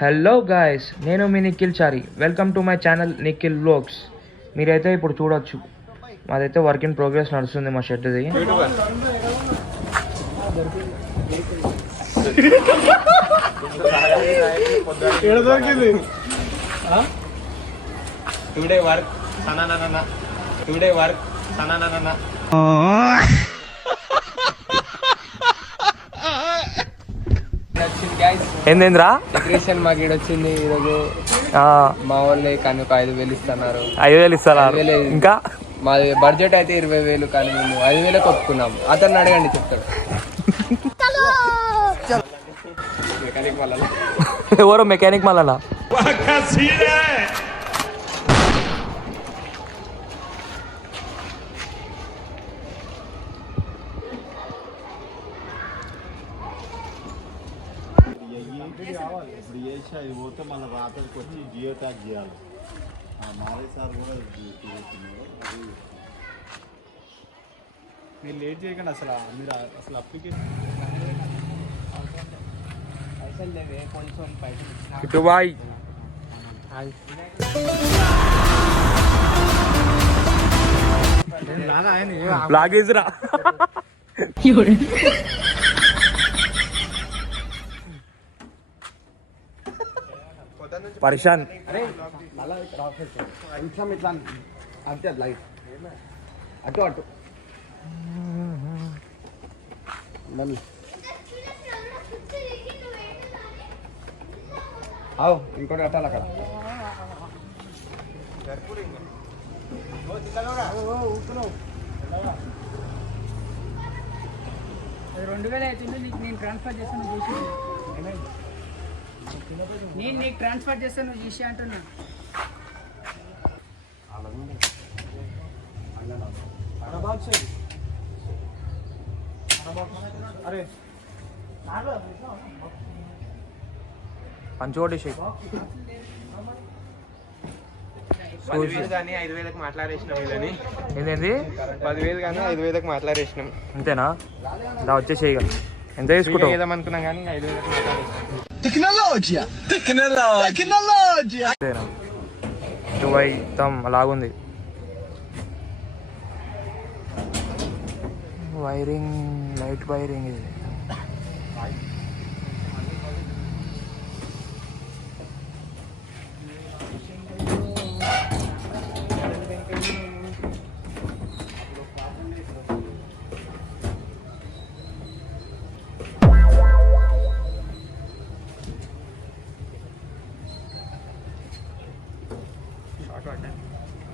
Hello guys, నేను మీ Nikhil Chari. Welcome to my channel Nikhil vlogs. మీరైతే ఇప్పుడు చూడొచ్చు, మాదైతే వర్క్ ఇన్ ప్రోగ్రెస్ నడుస్తుంది మా షెడ్ది. టుడే వర్క్ సనానా టుడే వర్క్ సనానా ఏందేంద్రా డెకరేషన్ మాకు ఇక్కడ వచ్చింది ఈరోజు. మా వాళ్ళు కానీ ఒక 5,000 ఇస్తున్నారు. 5,000 ఇస్తారా? ఇంకా మాది బడ్జెట్ అయితే 20,000, కానీ మేము 5,000 ఒప్పుకున్నాం. అతన్ని అడగండి చెప్తాడు. మెకానిక్ మళ్ళా ఎవరో మెకానిక్ మళ్ళా ఇప్పుడు చేసి అవి పోతే మళ్ళీ రాత్రికి వచ్చి జియో ట్యాగ్ చేయాలి. మారే సార్ కూడా మీరు లేట్ చేయకండి. మీరు అసలు అప్లికేషన్ ఇటు బాయ్ లాగేజ్రా. పరిశాన్ ఇట్లా అంటే లైట్ అటు అటు ఇంకోటి కట్టాలి అక్కడ. 2,000 అవుతుంది. నేను ట్రాన్స్ఫర్ చేస్తాను చూసి, నేను నీకు ట్రాన్స్ఫర్ చేస్తాను చూసి అంటున్నా. అరే పంచోటేసి 10,000 కానీ 5,000 మాట్లాడేసినాం. ఇదని ఏంటండి 10,000 కానీ 5,000 మాట్లాడేసినాం. అంతేనా? ఇలా వచ్చేసి ఇక ఎంత తీసుకుంటావు? ఏదనుకున్నాం కానీ 5,000 మాట్లాడేసినాం. అంతేనా? ఇటు పోయి మొత్తం అలాగుంది వైరింగ్, లైట్ వైరింగ్. ఇది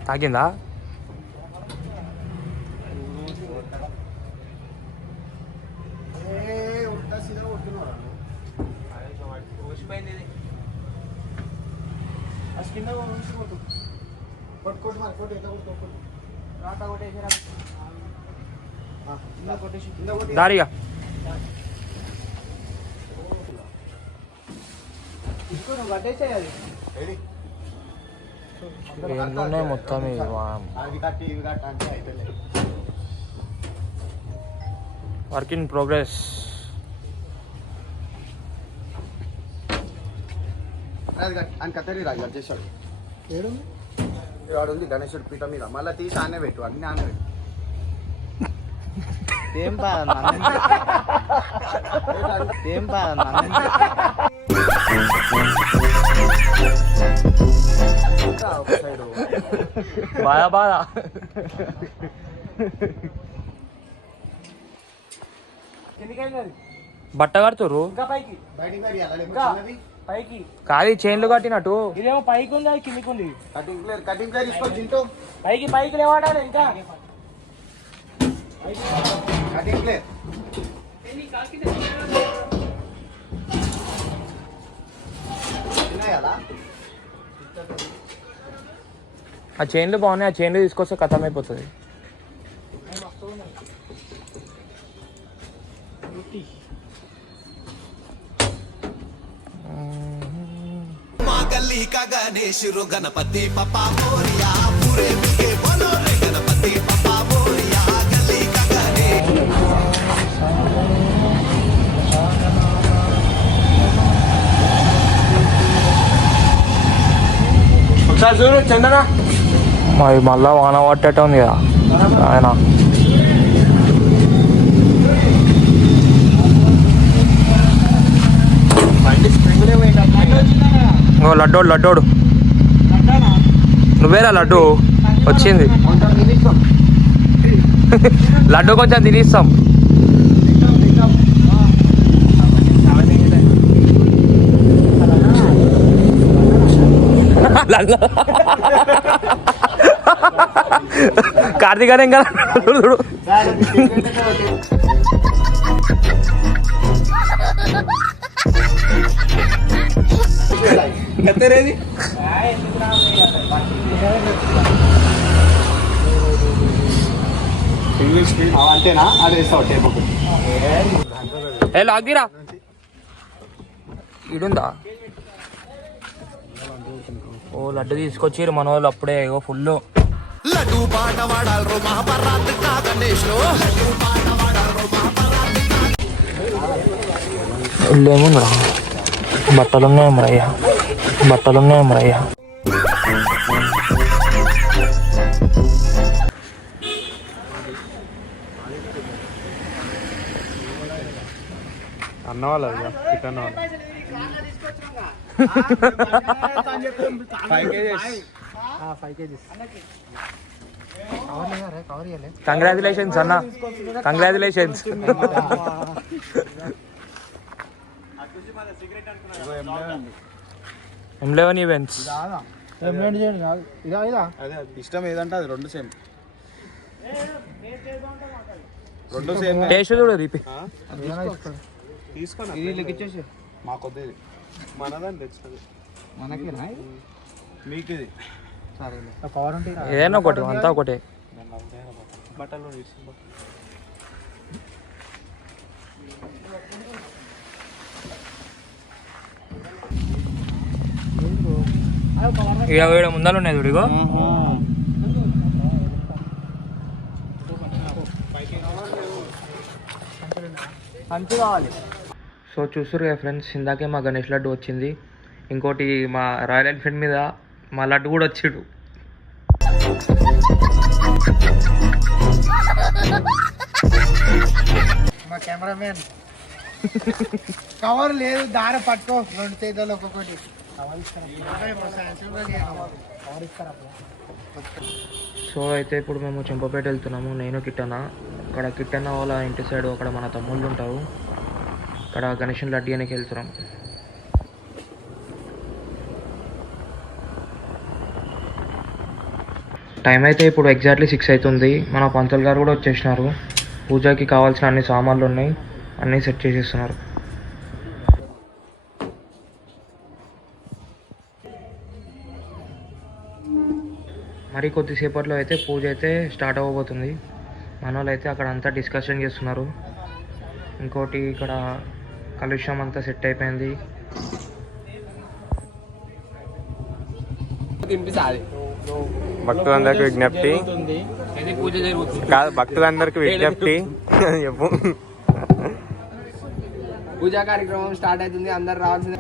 తాకిందా? దారిగా ఎన్నున్నాయి మొత్తం. Work in progress. అని కత్తరి రాజు చేశాడు. వాడు ఉంది గణేశుడి పీఠ మీద, మళ్ళీ తీసి ఆనే పెట్టు, అన్ని ఆనే పెట్టు. ఏం బాగా బాగా బాగా బట్ట కడుతురు పైకి కాదు, చైన్లు కట్టినట్టు. ఇదేమో పైకి ఉంది, అది కిందికి ఉంది. కటింగ్ ప్లేయర్ తీసుకొని తింటూ పైకి లేవాడాలి. ఇంకా కటింగ్ ప్లేయర్ ఆ చైన్లు బాగున్నాయి, ఆ చైన్లు తీసుకొస్తే ఖతం అయిపోతుంది. गली का गणेश रो गणपति पप्पा मोरिया पूरे के बोलो रे गणपति पप्पा मोरिया गली का गणेश మరి మళ్ళా వాన పట్టేట ఉంది కదా ఆయన. లడ్డోడు నువ్వేరా లడ్డు వచ్చింది. లడ్డు కొంచెం తినిస్తాం. కార్తీక్ గారు ఇంకా అంతేనా అది వేస్తావు టేపు. ఏ లాగిరా ఇడుందా. ఓ లడ్డు తీసుకొచ్చిర్రు మన వాళ్ళు అప్పుడే. ఓ ఫుల్ లడ్డు పాట వాడాలి మహాభారత్ కా గణేష్ లో ఏముందా బట్టలున్నాయి మరయ్యా, బట్టలున్నాయి మరయ్యా. అన్న వాళ్ళ చికెన్ వాళ్ళ 5 kgs. కంగ్రాచులేషన్స్ అన్న, కంగ్రాచులేషన్స్. M11 events. అదే ఇష్టం ఏదంటే అది రెండు సేమ్. టేస్ట్ చూడు రీపి తీసుకొని మా కొద్ది మనదని తెచ్చుకోదు మనకి మీకు ఇది ఏదైనా ఒకటి అంతా ఒకటే. బట్టలు ఇక వేడ ముందర ఉన్నాయి చూడిగో. సో చూస్తురు కదా ఫ్రెండ్స్, ఇందాకే మా గణేష్ లడ్డు వచ్చింది. ఇంకోటి మా రాయల్ ఎన్ఫీల్డ్ మీద మా లడ్డు కూడా వచ్చిండు. మా కెమెరామెన్ కవర్ లేదు, దారి పట్టుకో 2 చేతులు ఒక్కొక్కటి. సో అయితే ఇప్పుడు మేము చెంపపేట వెళ్తున్నాము, నేను కిట్టన్న. అక్కడ కిట్టన్న వాళ్ళ ఇంటి సైడ్ అక్కడ మన తమ్ముళ్ళు ఉంటారు. అక్కడ గణేషన్ లడ్డు అనేకి వెళ్తున్నాం. టైం అయితే ఇప్పుడు ఎగ్జాక్ట్లీ 6 అవుతుంది. మన పంతులు గారు కూడా వచ్చేసినారు. పూజకి కావాల్సిన అన్ని సామాన్లు ఉన్నాయి, అన్నీ సెట్ చేసేస్తున్నారు. మరి కొద్దిసేపట్లో అయితే పూజ అయితే స్టార్ట్ అవ్వబోతుంది. మన వాళ్ళు అయితే అక్కడ అంతా డిస్కషన్ చేస్తున్నారు. ఇంకోటి ఇక్కడ కలుష్యం అంతా సెట్ అయిపోయింది. భక్తులందరికి విజ్ఞప్తి కాదు, భక్తులందరికి విజ్ఞప్తి చెప్పు. పూజా కార్యక్రమం స్టార్ట్ అవుతుంది, అందరు రావాల్సింది.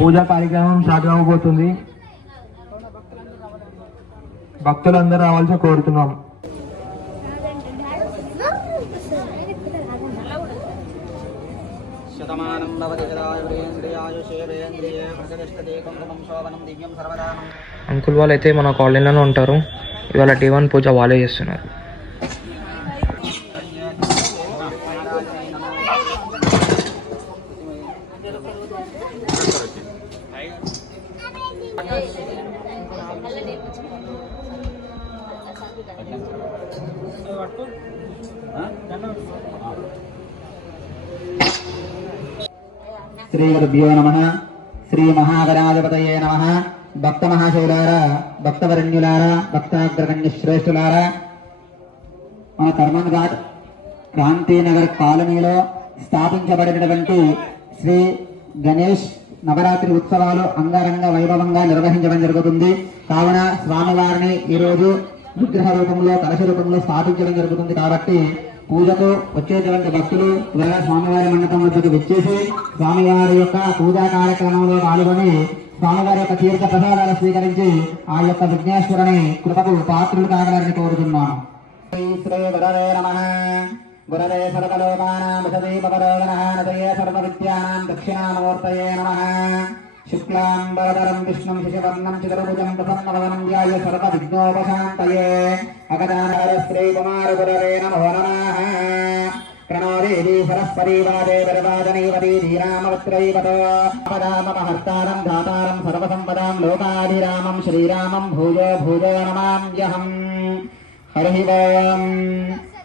పూజా కార్యక్రమం స్టార్ట్ అవ్వబోతుంది, భక్తులందరూ రావాల్సి కోరుతున్నాం. అంకుల్ వాళ్ళు అయితే మన కాలనీలోనే ఉంటారు. ఇవాళ డే 1 పూజ వాళ్ళే చేస్తున్నారు. శ్రీ గురుభ్యో నమః. శ్రీ మహాగణాధిపతయే నమః. భక్త మహాశైలారా, భక్తవరణ్యులారా, భక్తాగ్రగణ్య శ్రేష్ఠులారా, మన కర్మన్ ఘాట్ క్రాంతినగర్ కాలనీలో స్థాపించబడినటువంటి శ్రీ గణేష్ నవరాత్రి ఉత్సవాలు అంగరంగ వైభవంగా నిర్వహించడం జరుగుతుంది. కావున స్వామివారిని ఈరోజు విగ్రహ రూపంలో, కలశ రూపంలో స్థాపించడం జరుగుతుంది. కాబట్టి పూజకు వచ్చేటువంటి భక్తులు త్వరగా స్వామివారి మండపం వద్దకు వచ్చేసి స్వామివారి యొక్క పూజా కార్యక్రమంలో పాల్గొని స్వామివారి యొక్క తీర్థ ప్రసాదాలు స్వీకరించి ఆ యొక్క విఘ్నేశ్వరుని కృపకు పాత్రులు కాగలని కోరుతున్నాను. శ్రీ గురవే నమః. గురవే సర్వలోకానాం విషదీపవరోగణానతయే సర్వవిద్యానాం దక్షిణామూర్తయే నమః. శుక్లాంబరధరం విష్ణుం శశివర్ణం చతుర్భుజం ప్రసన్నవదనం ధ్యాయ సర్వవిఘ్నోపశాంతయే. అగజానహర శ్రీ కుమార గురవే నమో నమః. ప్రణో దేవీ సరస్వతీ వాదే వరవాదనైవతీ ధీరామవత్రైవతో పదామహర్తారం ధాతారం సర్వసంపదాం లోకాధిరామం శ్రీరామం భూజో భూజో నమామ్యహం. హరి ఓం.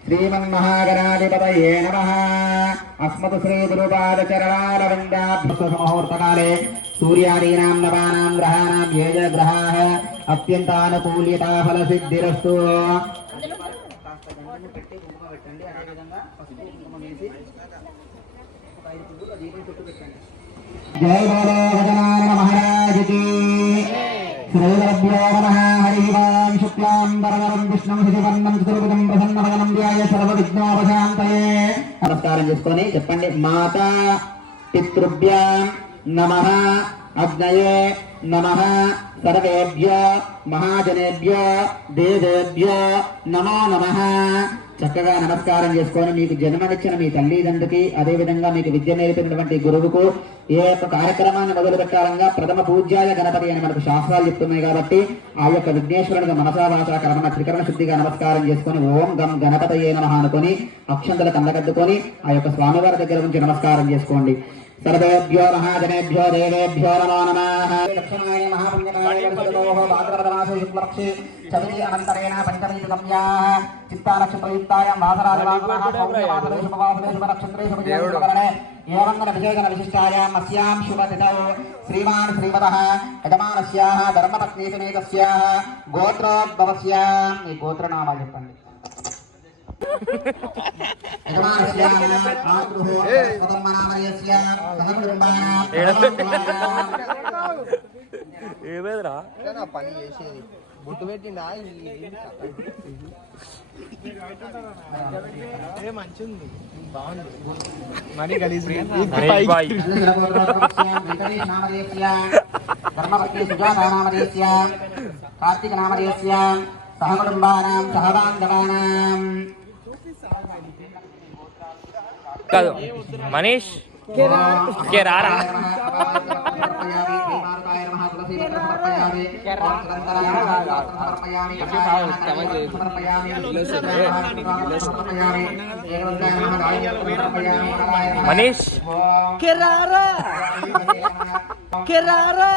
శ్రీమన్మహాగణాధిపతయే నమః. అస్మత్ శ్రీ గురుపాదచరణారవిందాభ్యసముహూర్తకాలే సూర్యాదీనాం నవానాం గ్రహాణాం ఏ ఏ గ్రహాః అత్యంతానుకూల్యతా ఫలసిద్ధిరస్తు. జయ బోలో గజానన మహారాజ్ కి. శ్రీ గురుభ్యో నమః. హరి ఓం. శుక్లాంబరధరం విష్ణుం శశివర్ణం చతుర్భుజం ప్రసన్నవదనం ధ్యాయ సర్వవిఘ్నోపశాంతయే. నమస్కారం చేసుకొని చెప్పండి. మాతా పితృభ్యాం నమః. అగ్నయే నమః. సర్వేభ్యో మహాజనేభ్యో దేవేభ్యో నమో నమః. చక్కగా నమస్కారం చేసుకొని మీకు జన్మనిచ్చిన మీ తల్లిదండ్రులకి, అదేవిధంగా మీకు విద్య నేర్పినటువంటి గురువుకు ఏ యొక్క కార్యక్రమాన్ని మొదలు పెట్టాలంగా ప్రథమ పూజ్యాయ గణపతి అని మనకు శాస్త్రాలు చెప్తున్నాయి కాబట్టి ఆ యొక్క విఘ్నేశ్వరుడిగా మనసా వాచా కర్మ త్రికరణ శుద్ధిగా నమస్కారం చేసుకొని ఓం గం గణపతయే నమః అనుకొని అక్షంతలు కందకద్దుకొని ఆ యొక్క స్వామివారి దగ్గర నుంచి నమస్కారం చేసుకోండి. సర్వేభ్యో మహాజనేభ్యో దేవేభ్యో నమో నమః. దక్షిణాయ మహాపుణ్యకాలే వరుసతోః భాద్రపదమాసే శుక్లపక్షే చవితి అనంతరేణ పంచమీ గమ్యాః చిత్తానక్షత్రయుక్తాయాం వాసరాజవాసనాః పౌర్ణమాసరే శుభవాసరే శుభనక్షత్రే శుభజయకరణే ఏవంగన విజయగణ విశిష్టాయాం అస్యాం శుభతిథౌ శ్రీమాన్ శ్రీమదః యజమానస్యాః ధర్మపత్నీ సమేతస్యాః గోత్రోద్భవస్యాం. మీ గోత్రనామాలు చెప్పండి. ఏమేదిరా పని చేసేది బుట్టు పెట్టిండా మంచిది బాగుంది. మరి కార్తీక నామదేశ్య సహకుటుంబానాం సహబాంధవానాం. కాదు మనీష్ కే రారా. మనీష్ కెరారా కెరారా.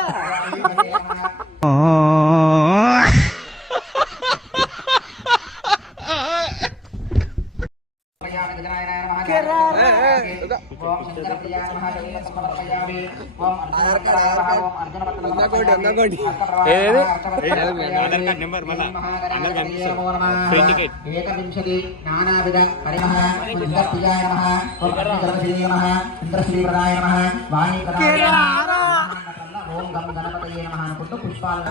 ఓం గం గణపతయే నమః అనుకుంటూ పుష్పాలు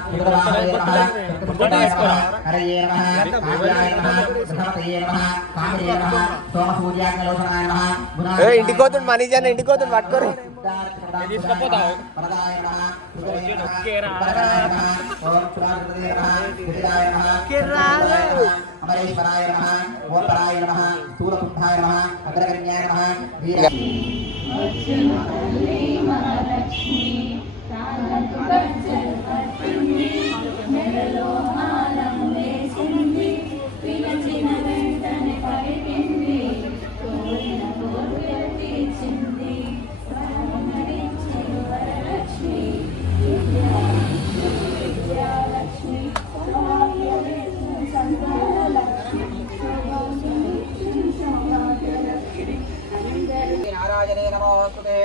హరయే నమః ఆర్యాయ నమః గణపతయే నమః కామయే నమః సోమ సూర్యాగ్నిలోచనాయ నమః గుణాయ ఇంటికోతుంది మనీజాన్ని ఇంటికోతుంది పట్టుకోరు. వరదాయ నమః సుగరే నమః ఓం సురాజపతయే నమః విజయాయ నమః అమరేశ్వరాయ నమః ఓంపరాయ నమః స్థూలపుంఠాయ నమః అగ్రగణ్యాయ నమః వీర నారాయణే నమోస్తుతే.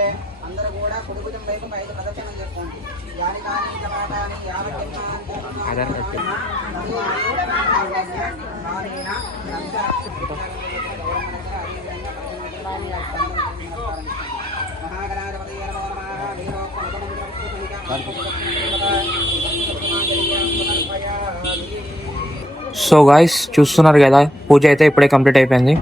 అందరూ కూడా కుడి భుజం వైపు పైకి ప్రదక్షిణం చేసుకోండి. యాని కాని జమాతాని సో గాయ్స్ చూస్తున్నారు కదా, పూజ అయితే ఇప్పుడే కంప్లీట్ అయిపోయింది.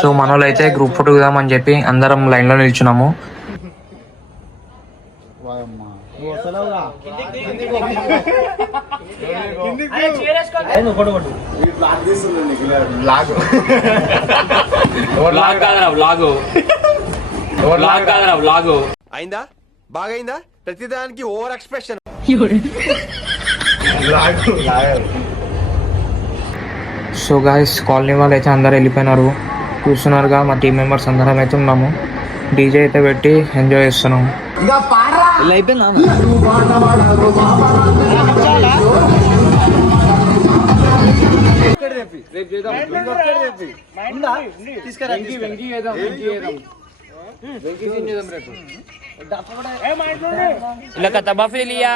సో మన వాళ్ళు అయితే గ్రూప్ ఫోటో దిగుదామని చెప్పి అందరం లైన్లో నిల్చున్నాము. అయిందా బాగైందా ప్రతిదానికి over expression. So guys colony వాళ్ళు అయితే అందరూ వెళ్ళిపోయినారు. చూస్తున్నారుగా మా టీం మెంబర్స్ అందరం అయితే ఉన్నాము. డీజే అయితే పెట్టి ఎంజాయ్ చేస్తున్నాము. ఇలా కథ ఫీలియా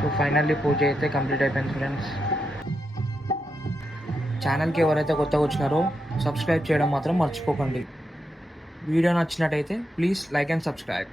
సో ఫైనల్లీ పూజ అయితే కంప్లీట్ అయిపోయింది ఫ్రెండ్స్. ఛానల్కి ఎవరైతే కొత్తగా వచ్చినారో సబ్స్క్రైబ్ చేయడం మాత్రం మర్చిపోకండి. వీడియో నచ్చినట్టయితే ప్లీజ్ లైక్ అండ్ సబ్స్క్రైబ్.